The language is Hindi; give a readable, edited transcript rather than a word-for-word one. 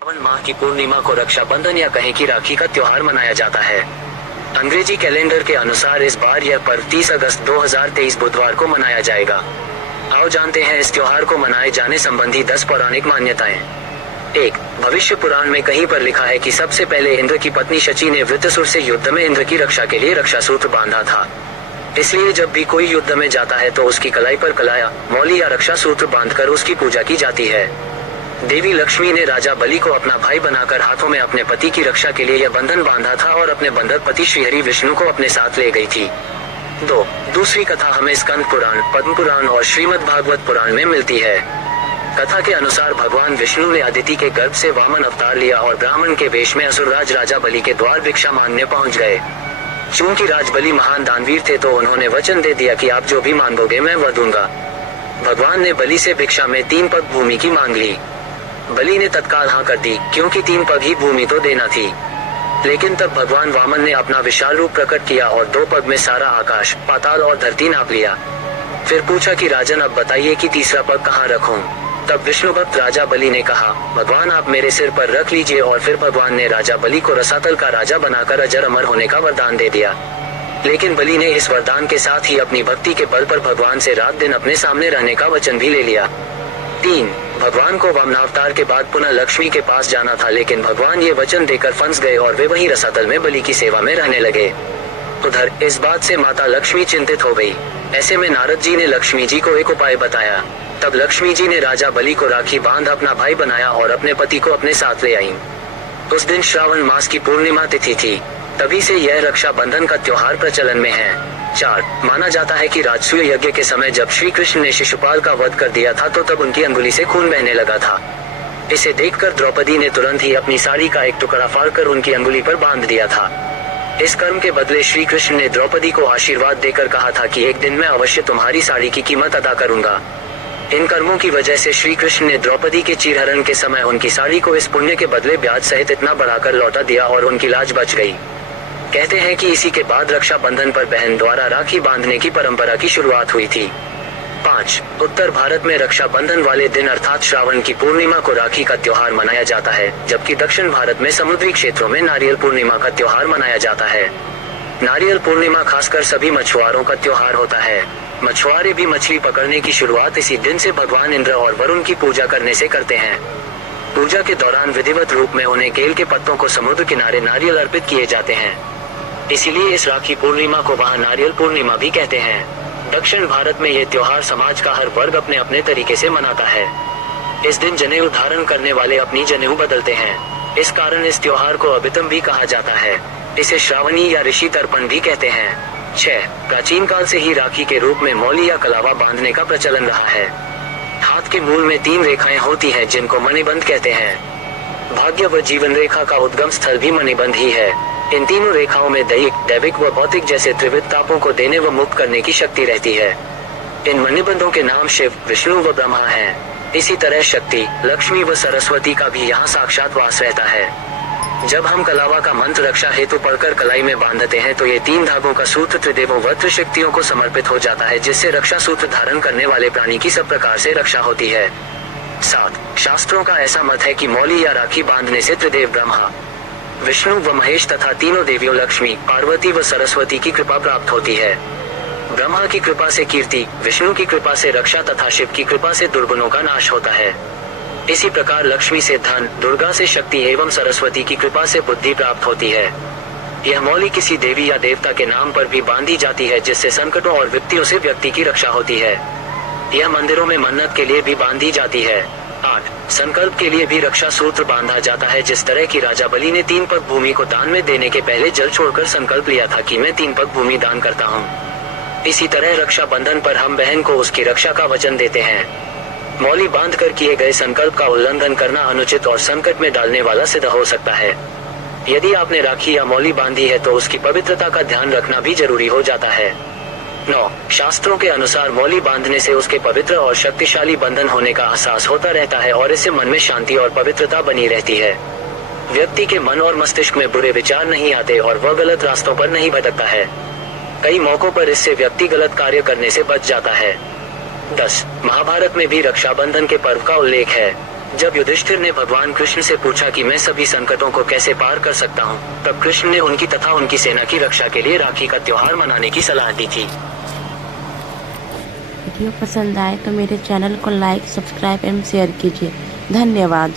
श्रावण माह की पूर्णिमा को रक्षाबंधन या कहें कि राखी का त्योहार मनाया जाता है। अंग्रेजी कैलेंडर के अनुसार इस बार यह पर्व 30 अगस्त 2023 बुधवार को मनाया जाएगा। आओ जानते हैं इस त्योहार को मनाए जाने संबंधी 10 पौराणिक मान्यताएं। 1. भविष्य पुराण में कहीं पर लिखा है कि सबसे पहले इंद्र की पत्नी शची ने वृत्रासुर से युद्ध में इंद्र की रक्षा के लिए रक्षा सूत्र बांधा था। इसलिए जब भी कोई युद्ध में जाता है तो उसकी कलाई पर कलाया, मौली या रक्षा सूत्र बांधकर उसकी पूजा की जाती है। देवी लक्ष्मी ने राजा बलि को अपना भाई बनाकर हाथों में अपने पति की रक्षा के लिए यह बंधन बांधा था और अपने बंधक पति श्रीहरि विष्णु को अपने साथ ले गई थी। 2. दूसरी कथा हमें स्कंद पुराण, पद्म पुराण और श्रीमद् भागवत पुराण में मिलती है। कथा के अनुसार भगवान विष्णु ने अदिति के गर्भ से वामन अवतार लिया और ब्राह्मण के वेश में असुरराज राजा बलि के द्वार भिक्षा मांगने पहुंच गए। चूंकि राज बलि महान दानवीर थे तो उन्होंने वचन दे दिया कि आप जो भी मांगोगे मैं वह दूंगा। भगवान ने बलि से भिक्षा में 3 पग भूमि की मांग ली। बलि ने तत्काल हाँ कर दी क्योंकि 3 पग ही भूमि तो देना थी। लेकिन तब भगवान वामन ने अपना विशाल रूप प्रकट किया और 2 पग में सारा आकाश, पाताल और धरती नाप लिया। फिर पूछा कि राजन अब बताइए कि तीसरा पग कहाँ रखूं? तब विष्णु भक्त राजा बलि ने कहा, भगवान आप मेरे सिर पर रख लीजिए। और फिर भगवान ने राजा बलि को रसातल का राजा बनाकर अजर अमर होने का वरदान दे दिया। लेकिन बलि ने इस वरदान के साथ ही अपनी भक्ति के बल पर भगवान से रात दिन अपने सामने रहने का वचन भी ले लिया। 3. भगवान को वामनावतार के बाद पुनः लक्ष्मी के पास जाना था, लेकिन भगवान ये वचन देकर फंस गए और वे वहीं रसातल में बलि की सेवा में रहने लगे। उधर इस बात से माता लक्ष्मी चिंतित हो गई। ऐसे में नारद जी ने लक्ष्मी जी को एक उपाय बताया। तब लक्ष्मी जी ने राजा बलि को राखी बांध अपना भाई बनाया और अपने पति को अपने साथ ले आईं। उस दिन श्रावण मास की पूर्णिमा तिथि थी। तभी से यह रक्षाबंधन का त्योहार प्रचलन में है। 4. माना जाता है कि राजसूय यज्ञ के समय जब श्री कृष्ण ने शिशुपाल का वध कर दिया था तो तब उनकी अंगुली से खून बहने लगा था। इसे देखकर द्रौपदी ने तुरंत ही अपनी साड़ी का एक टुकड़ा फाड़कर उनकी अंगुली पर बांध दिया था। इस कर्म के बदले श्री कृष्ण ने द्रौपदी को आशीर्वाद देकर कहा था कि एक दिन मैं अवश्य तुम्हारी साड़ी की कीमत अदा करूंगा। इन कर्मों की वजह से श्री कृष्ण ने द्रौपदी के चीरहरण के समय उनकी साड़ी को इस पुण्य के बदले ब्याज सहित इतना बढ़ाकर लौटा दिया और उनकी लाज बच गई। कहते हैं कि इसी के बाद रक्षाबंधन पर बहन द्वारा राखी बांधने की परंपरा की शुरुआत हुई थी। 5. उत्तर भारत में रक्षाबंधन वाले दिन अर्थात श्रावण की पूर्णिमा को राखी का त्योहार मनाया जाता है, जबकि दक्षिण भारत में समुद्री क्षेत्रों में नारियल पूर्णिमा का त्योहार मनाया जाता है। नारियल पूर्णिमा खासकर सभी मछुआरों का त्योहार होता है। मछुआरे भी मछली पकड़ने की शुरुआत इसी दिन से भगवान इंद्र और वरुण की पूजा करने से करते हैं। पूजा के दौरान विधिवत रूप में उन्हें केल के पत्तों को समुद्र किनारे नारियल अर्पित किए जाते हैं। इसीलिए इस राखी पूर्णिमा को वहाँ नारियल पूर्णिमा भी कहते हैं। दक्षिण भारत में यह त्योहार समाज का हर वर्ग अपने अपने तरीके से मनाता है। इस दिन जनेऊ धारण करने वाले अपनी जनेऊ बदलते हैं। इस कारण इस त्योहार को अभितम भी कहा जाता है। इसे श्रावणी या ऋषि तर्पण भी कहते हैं। 6. प्राचीन काल से ही राखी के रूप में मौली या कलावा बांधने का प्रचलन रहा है। हाथ के मूल में 3 रेखाएं होती हैं जिनको मणिबंध कहते हैं। भाग्य व जीवन रेखा का उद्गम स्थल भी मणिबंध ही है। इन तीनों रेखाओं में दैहिक, दैविक व भौतिक जैसे त्रिविध तापों को देने व मुक्त करने की शक्ति रहती है। इन मणिबंधों के नाम शिव, विष्णु व ब्रह्मा हैं। इसी तरह शक्ति, लक्ष्मी व सरस्वती का भी यहाँ साक्षात वास रहता है। जब हम कलावा का मंत्र रक्षा हेतु पढ़कर कलाई में बांधते हैं तो ये 3 धागों का सूत्र त्रिदेवों व त्रिशक्तियों को समर्पित हो जाता है, जिससे रक्षा सूत्र धारण करने वाले प्राणी की सब प्रकार से रक्षा होती है। 7. शास्त्रों का ऐसा मत है कि मौली या राखी बांधने से त्रिदेव ब्रह्मा, विष्णु व महेश तथा तीनों देवियों लक्ष्मी, पार्वती व सरस्वती की कृपा प्राप्त होती है। ब्रह्मा की कृपा से कीर्ति, विष्णु की कृपा से रक्षा तथा शिव की कृपा से दुर्गुणों का नाश होता है। इसी प्रकार लक्ष्मी से धन, दुर्गा से शक्ति एवं सरस्वती की कृपा से बुद्धि प्राप्त होती है। यह मौली किसी देवी या देवता के नाम पर भी बांधी जाती है, जिससे संकटों और विपत्तियों से व्यक्ति की रक्षा होती है। यह मंदिरों में मन्नत के लिए भी बांधी जाती है। 8. संकल्प के लिए भी रक्षा सूत्र बांधा जाता है। जिस तरह की राजा बलि ने 3 पग भूमि को दान में देने के पहले जल छोड़कर संकल्प लिया था कि मैं 3 पग भूमि दान करता हूँ। इसी तरह रक्षाबंधन पर हम बहन को उसकी रक्षा का वचन देते हैं। मौली बांधकर किए गए संकल्प का उल्लंघन करना अनुचित और संकट में डालने वाला सिद्ध हो सकता है। यदि आपने राखी या मौली बांधी है तो उसकी पवित्रता का ध्यान रखना भी जरूरी हो जाता है। 9. शास्त्रों के अनुसार मौली बांधने से उसके पवित्र और शक्तिशाली बंधन होने का एहसास होता रहता है और इससे मन में शांति और पवित्रता बनी रहती है। व्यक्ति के मन और मस्तिष्क में बुरे विचार नहीं आते और वह गलत रास्तों पर नहीं भटकता है। कई मौकों पर इससे व्यक्ति गलत कार्य करने से बच जाता है। 10. महाभारत में भी रक्षाबंधन के पर्व का उल्लेख है। जब युधिष्ठिर ने भगवान कृष्ण से पूछा कि मैं सभी संकटों को कैसे पार कर सकता हूँ, तब कृष्ण ने उनकी तथा उनकी सेना की रक्षा के लिए राखी का त्योहार मनाने की सलाह दी थी। वीडियो पसंद आए तो मेरे चैनल को लाइक, सब्सक्राइब एवं शेयर कीजिए। धन्यवाद।